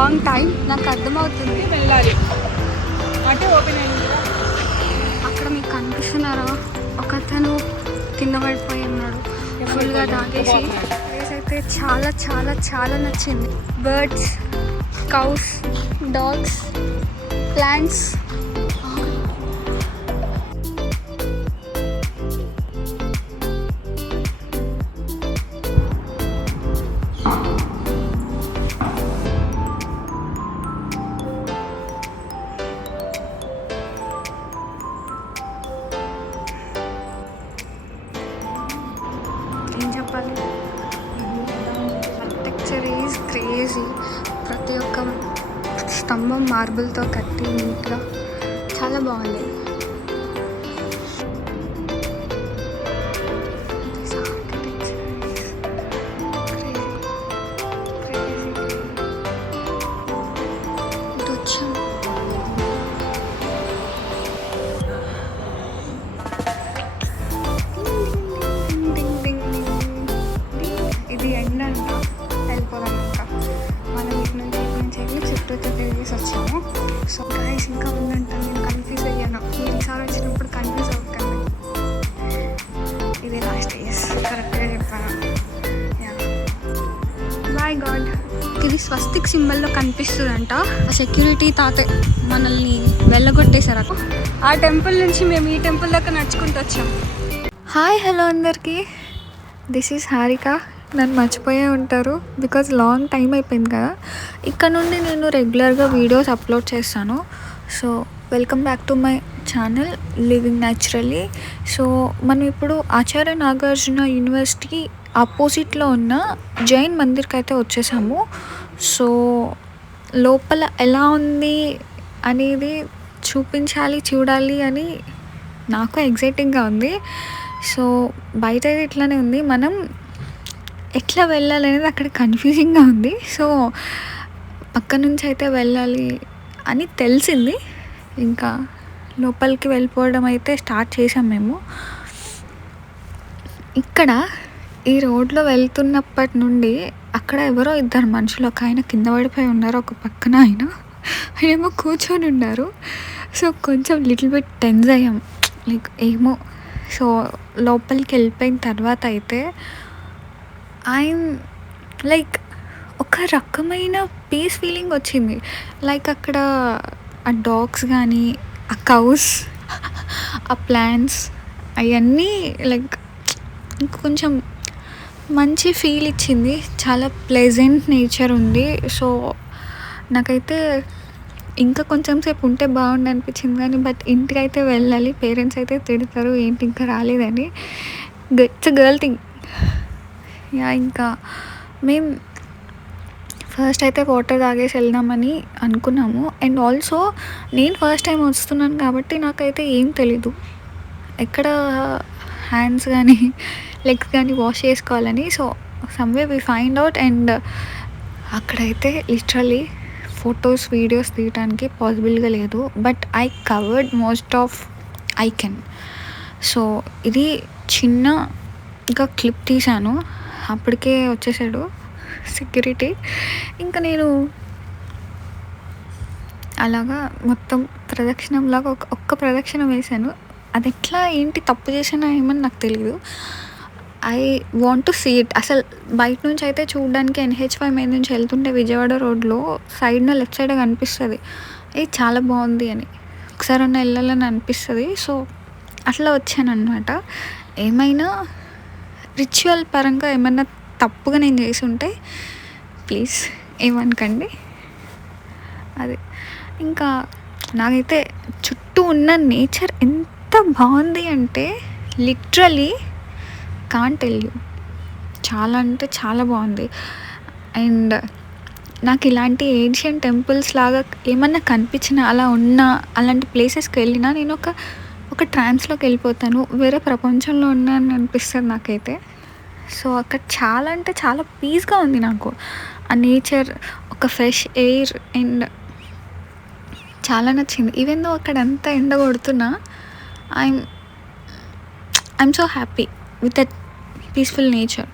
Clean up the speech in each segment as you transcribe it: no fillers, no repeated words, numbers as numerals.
Long time నాకు అర్థమవుతుంది. వెళ్ళాలి అంటే ఓపెన్ అయింది. అక్కడ మీకు కనిపిస్తున్నారా, ఒకతను కింద పడిపోయి ఉన్నాడు ఫుల్గా తాగేసి. ప్లేస్ అయితే చాలా చాలా చాలా నచ్చింది. Birds, cows, dogs, plants. ఏం చెప్పాలి, ఆర్కిటెక్చర్ ఈజ్ క్రేజీ. ప్రతి ఒక్క స్తంభం మార్బుల్తో కట్టి నీట్గా చాలా బాగుంది. This architecture is crazy, crazy, crazy. ఇటు వచ్చాం. ఇది ఎండ్ అంట, వెళ్ళిపోదాం ఇంకా. మనం ఇటు నుంచి వెళ్ళి చుట్టూ తిరిగేసి వచ్చాము. సో గైస్ ఇంకా ఉందంట, నేను కన్ఫ్యూజ్ అయ్యాను. ఈసారి వచ్చినప్పుడు కన్ఫ్యూజ్ అవ్వకండి, ఇది లాస్ట్ ఇయర్స్ కరెక్ట్గా చెప్పాను. By God. ఇది స్వస్తిక్ సింబల్లో కనిపిస్తుందంట. ఆ సెక్యూరిటీ తాత మనల్ని వెళ్ళగొట్టేశారు. ఆ టెంపుల్ నుంచి మేము ఈ టెంపుల్ దాకా నడుచుకుంటూ వచ్చాం. హాయ్ హలో అందరికీ, దిస్ ఈజ్ హారిక. నన్ను మర్చిపోయే ఉంటారు బికాజ్ లాంగ్ టైం అయిపోయింది కదా. ఇక్కడ నుండి నేను రెగ్యులర్గా వీడియోస్ అప్లోడ్ చేస్తాను. So welcome back to my channel living naturally. So మనం ఇప్పుడు ఆచార్య నాగార్జున యూనివర్సిటీ ఆపోజిట్లో ఉన్న జైన్ మందిర్కి అయితే వచ్చేసాము. సో లోపల ఎలా ఉంది అనేది చూడాలి అని నాకు ఎగ్జైటింగ్గా ఉంది. సో బయట అయితే ఇట్లానే ఉంది, మనం ఎట్లా వెళ్ళాలి అనేది అక్కడ కన్ఫ్యూజింగ్గా ఉంది. సో పక్క నుంచి అయితే వెళ్ళాలి అని తెలిసింది, ఇంకా లోపలికి వెళ్ళిపోవడం అయితే స్టార్ట్ చేసాం మేము. ఇక్కడ ఈ రోడ్లో వెళ్తున్నప్పటి నుండి అక్కడ ఎవరో ఇద్దరు మనుషులు, ఒక ఆయన కింద పడిపోయి ఉన్నారు, ఒక పక్కన ఆయనేమో కూర్చొని ఉన్నారు. సో కొంచెం లిటిల్ బిట్ టెన్స్ అయ్యాం, లైక్ ఏమో. సో లోపలికి వెళ్ళిపోయిన తర్వాత అయితే ఐఎమ్ లైక్ ఒక రకమైన పీస్ ఫీలింగ్ వచ్చింది. లైక్ అక్కడ ఆ డాగ్స్ కానీ, ఆ కౌస్, ఆ ప్లాంట్స్ అవన్నీ లైక్ ఇంకొంచెం మంచి ఫీల్ ఇచ్చింది. చాలా ప్లెజెంట్ నేచర్ ఉంది. సో నాకైతే ఇంకా కొంచెం సేపు ఉంటే బాగుండు అనిపించింది కానీ, బట్ ఇంటికి అయితే వెళ్ళాలి. పేరెంట్స్ అయితే తిడతారు ఏంటి ఇంకా రాలేదని. It's girl thing. ఇంకా మేము ఫస్ట్ అయితే వాటర్ తాగేసి వెళ్దామని అనుకున్నాము. అండ్ ఆల్సో నేను ఫస్ట్ టైం వస్తున్నాను కాబట్టి నాకైతే ఏం తెలీదు ఎక్కడ హ్యాండ్స్ కానీ లెగ్స్ కానీ వాష్ చేసుకోవాలని. So someway we find out. And అక్కడైతే లిటరలీ ఫొటోస్ వీడియోస్ తీయడానికి పాసిబుల్గా లేదు, but I covered most of I can. So ఇది చిన్నగా క్లిప్ తీశాను, అప్పటికే వచ్చేసాడు సెక్యూరిటీ. ఇంకా నేను అలాగా మొత్తం ప్రదక్షిణంలాగా ఒక్క ప్రదక్షిణం వేశాను. అది ఎట్లా ఏంటి తప్పు చేసినా ఏమని నాకు తెలియదు. I want to see it. అసలు బయట నుంచి అయితే చూడడానికి NH5 మీద నుంచి వెళ్తుంటే విజయవాడ రోడ్లో సైడ్న లెఫ్ట్ సైడ్ కనిపిస్తుంది, ఇది చాలా బాగుంది అని, ఒకసారి అన్న వెళ్ళాలని అనిపిస్తుంది. సో అట్లా వచ్చాను అనమాట. ఏమైనా రిచువల్ పరంగా ఏమన్నా తప్పుగా నేను చేసి ఉంటే ప్లీజ్ ఏమనకండి. అది ఇంకా నాకైతే చుట్టూ ఉన్న నేచర్ ఎంత బాగుంది అంటే లిటరలీ కాంట్ టెల్ యూ, చాలా అంటే చాలా బాగుంది. అండ్ నాకు ఇలాంటి ఏన్షియంట్ టెంపుల్స్ లాగా ఏమన్నా కనిపించినా, అలా ఉన్న అలాంటి ప్లేసెస్కి వెళ్ళినా నేను ఒక ట్రాన్స్లోకి వెళ్ళిపోతాను, వేరే ప్రపంచంలో ఉన్నాను అనిపిస్తుంది నాకైతే. సో అక్కడ చాలా అంటే చాలా పీస్గా ఉంది నాకు. ఆ నేచర్, ఒక ఫ్రెష్ ఎయిర్ అండ్ చాలా నచ్చింది. ఈవెన్ దో అక్కడ అంతా ఎండ కొడుతున్నా I'm so happy with that peaceful nature.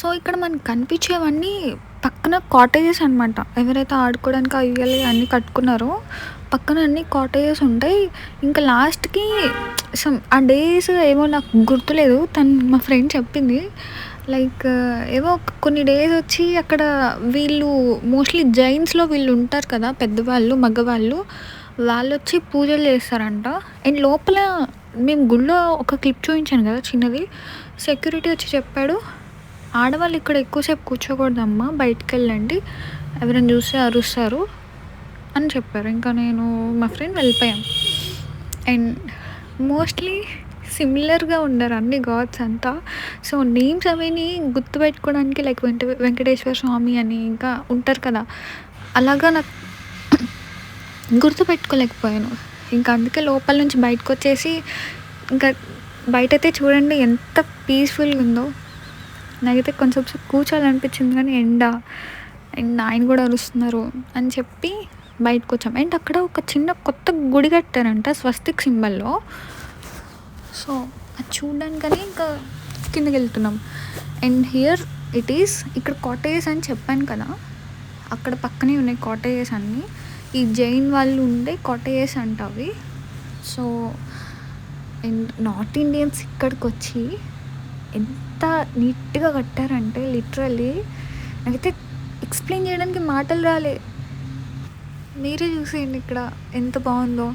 So ఇక్కడ మనకు కనిపించేవన్నీ పక్కన కాటేజెస్ అనమాట. ఎవరైతే ఆడుకోవడానికి ఆ ఉయ్యాల అన్నీ కట్టుకున్నారో పక్కన అన్ని కాటేజెస్ ఉంటాయి. ఇంకా లాస్ట్‌కి ఆ డేస్ ఏమో నాకు గుర్తులేదు. మా ఫ్రెండ్ చెప్పింది. లైక్ ఏవో కొన్ని డేస్ వచ్చి అక్కడ వీళ్ళు మోస్ట్‌లీ జైన్స్‌లో వీళ్ళు ఉంటారు కదా! పెద్దవాళ్ళు, మగవాళ్ళు. వాళ్ళొచ్చి పూజలు చేస్తారంట. అండ్ లోపల మేము గుడిలో ఒక క్లిప్ చూయించాను కదా! చిన్నది. సెక్యూరిటీ వచ్చి చెప్పాడు, "ఆడవాళ్ళు ఇక్కడ ఎక్కువసేపు కూర్చోకూడదమ్మా, బయటికెళ్ళండి. ఎవరైనా చూస్తే అరుస్తారు" అని చెప్పారు. ఇంకా నేను మా ఫ్రెండ్ వెళ్ళిపోయాం. అండ్ మోస్ట్‌లీ సిమిలర్‌గా ఉన్నారు అన్ని గాడ్స్ అంతా. సో, నేమ్స్ అవన్నీ గుర్తుపెట్టుకోవడానికి లైక్ వెంకటేశ్వర స్వామి అని ఇంకా ఉంటారు కదా! అలాగా నాకు గుర్తుపెట్టుకోలేకపోయాను. ఇంకా అందుకే లోపల నుంచి బయటకొచ్చేసి ఇంకా బయటైతే చూడండి ఎంత పీస్‌ఫుల్‌గా ఉందో. నాకైతే కొంచెం సేపు కూర్చోవాలనిపించింది కానీ ఎండ అండ్ ఆయన కూడా అరుస్తున్నారు అని చెప్పి బయటకొచ్చాం. అండ్ అక్కడ ఒక చిన్న కొత్త గుడి కట్టారంట స్వస్తిక్ సింబల్‌లో. సో, అది చూడ్డానికని ఇంకా కిందకెళ్తున్నాం. అండ్ హియర్ ఇట్ ఈస్ ఇక్కడ కాటేజెస్ అని చెప్పాను కదా! అక్కడ పక్కనే ఉన్నాయి కాటేజెస్ అన్నీ. ఈ జైన్ వాళ్ళు ఉండే కాటేజెస్ అంట అవి. సో, అండ్ నార్త్ ఇండియన్స్ ఇక్కడికొచ్చి ఎంత నీట్‌గా కట్టారంటే లిటరల్లీ నాకైతే ఎక్స్‌ప్లెయిన్ చేయడానికి మాటలు రాలే. మీరే చూసేయండి ఇక్కడ ఎంత బావుందో.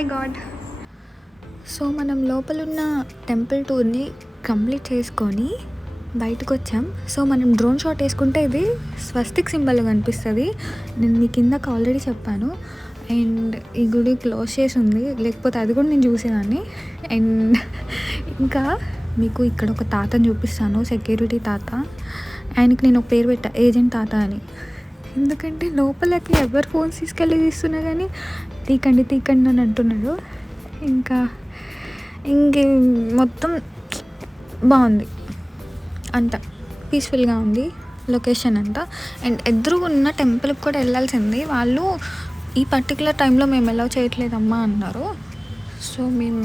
My God. సో మనం లోపలున్న టెంపుల్ టూర్ని కంప్లీట్ చేసుకొని బయటకు వచ్చాం. సో మనం డ్రోన్ షాట్ వేసుకుంటే ఇది స్వస్తిక్ సింబల్ కనిపిస్తుంది. నేను మీ కిందకు ఆల్రెడీ చెప్పాను. అండ్ ఈ గుడి క్లోజ్ చేసి ఉంది, లేకపోతే అది కూడా నేను చూసేదాన్ని. అండ్ ఇంకా మీకు ఇక్కడ ఒక తాతని చూపిస్తాను, సెక్యూరిటీ తాత. ఆయనకి నేను ఒక పేరు పెట్టా, ఏజెంట్ తాత అని. ఎందుకంటే లోపలికి ఎవరు ఫోన్స్ తీసుకెళ్ళి తీస్తున్నా కానీ తీకండి అని అంటున్నాడు. ఇంకా మొత్తం బాగుంది, అంతా పీస్ఫుల్గా ఉంది లొకేషన్ అంతా. అండ్ ఎదురుగా ఉన్న టెంపుల్కి కూడా వెళ్ళాల్సింది. వాళ్ళు ఈ పర్టికులర్ టైంలో మేము ఎలా చేయట్లేదమ్మా అన్నారు. సో మేము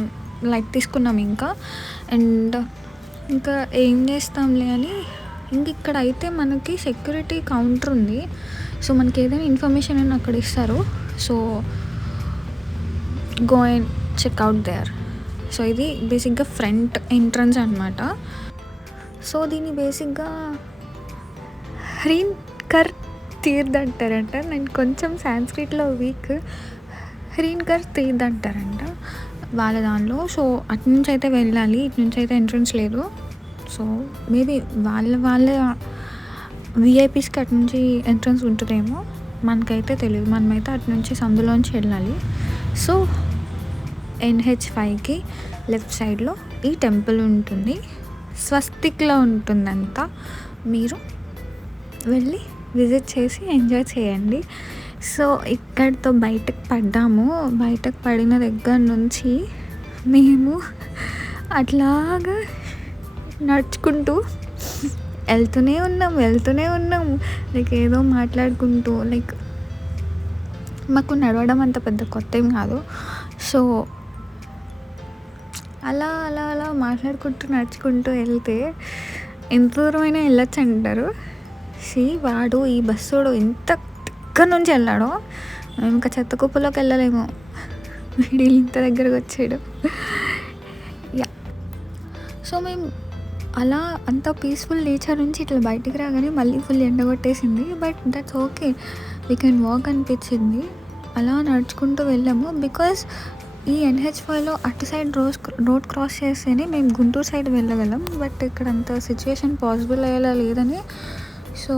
లైట్ తీసుకున్నాం అండ్ ఇంకా ఏం చేస్తాంలే అని. ఇక్కడ అయితే మనకి సెక్యూరిటీ కౌంటర్ ఉంది. సో మనకి ఏదైనా ఇన్ఫర్మేషన్ అని అక్కడ ఇస్తారు. So go and check out there. So ఇది బేసిక్గా ఫ్రంట్ ఎంట్రన్స్ అనమాట. సో దీన్ని బేసిక్గా హ్రీన్కర్ తీర్థ్ అంటారంట. నేను కొంచెం సాంస్క్రిట్లో వీక్. హ్రీన్కర్ తీర్థ్ అంటారంట వాళ్ళ దానిలో. సో అటు నుంచి అయితే వెళ్ళాలి, ఇటు నుంచి అయితే ఎంట్రన్స్ లేదు. సో మేబీ వాళ్ళ విఐపీస్కి అటు నుంచి ఎంట్రన్స్ ఉంటుందేమో, మనకైతే తెలియదు. మనమైతే అటు నుంచి సందులోంచి వెళ్ళాలి. సో NH5కి లెఫ్ట్ సైడ్లో ఈ టెంపుల్ ఉంటుంది. స్వస్తిక్లో ఉంటుందంతా. మీరు వెళ్ళి విజిట్ చేసి ఎంజాయ్ చేయండి. సో ఇక్కడితో బయటకు పడ్డాము. బయటకు పడిన దగ్గర నుంచి మేము అట్లాగా నడుచుకుంటూ వెళ్తూనే ఉన్నాం. లైక్ ఏదో మాట్లాడుకుంటూ, లైక్ మాకు నడవడం అంత పెద్ద కొత్త ఏం కాదు. సో అలా మాట్లాడుకుంటూ నడుచుకుంటూ వెళ్తే ఎంత దూరమైనా వెళ్ళొచ్చు అంటారు. వాడు ఈ బస్సుడు ఎంత దగ్గర నుంచి వెళ్ళాడో, మేము ఇంకా చెత్త కుప్పలోకి వెళ్ళలేము. వీడు ఇంత దగ్గరకు వచ్చాడు. యా. సో మేము అలా అంత పీస్ఫుల్ నేచర్ నుంచి ఇట్లా బయటికి రాగానే మళ్ళీ ఫుల్ ఎండగొట్టేసింది. But that's okay, we can walk అనిపించింది. అలా నడుచుకుంటూ వెళ్ళాము. బికాజ్ ఈ NH5లో అటు సైడ్ రోడ్ క్రాస్ చేస్తేనే మేము గుంటూరు సైడ్ వెళ్ళగలం. బట్ ఇక్కడ అంత సిచ్యువేషన్ పాసిబుల్ అయ్యేలా లేదని సో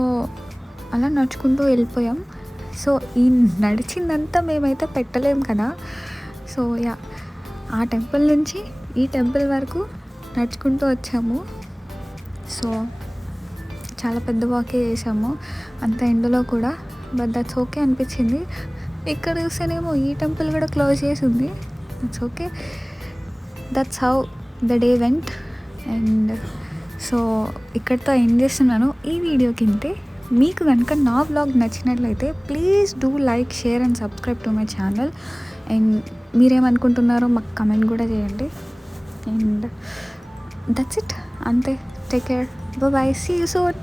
అలా నడుచుకుంటూ వెళ్ళిపోయాం. సో ఈ నడిచిందంతా మేమైతే పెట్టలేం కదా. సో యా, ఆ టెంపుల్ నుంచి ఈ టెంపుల్ వరకు నడుచుకుంటూ వచ్చాము. సో చాలా పెద్ద వాకే చేసాము అంత ఎండలో కూడా. బట్ దట్స్ ఓకే అనిపించింది. ఇక్కడ చూస్తేనేమో ఈ టెంపుల్ కూడా క్లోజ్ చేసి ఉంది. That's okay, that's how the day went. And so ఇక్కడితో ఎండ్ చేస్తున్నాను ఈ వీడియో కింద. మీకు కనుక నా వ్లాగ్ నచ్చినట్లయితే please do like, share and subscribe to my channel. And మీరేమనుకుంటున్నారో మాకు కమెంట్ కూడా చేయండి. అండ్ దట్స్ ఇట్, అంతే. Take care, bye, see you soon.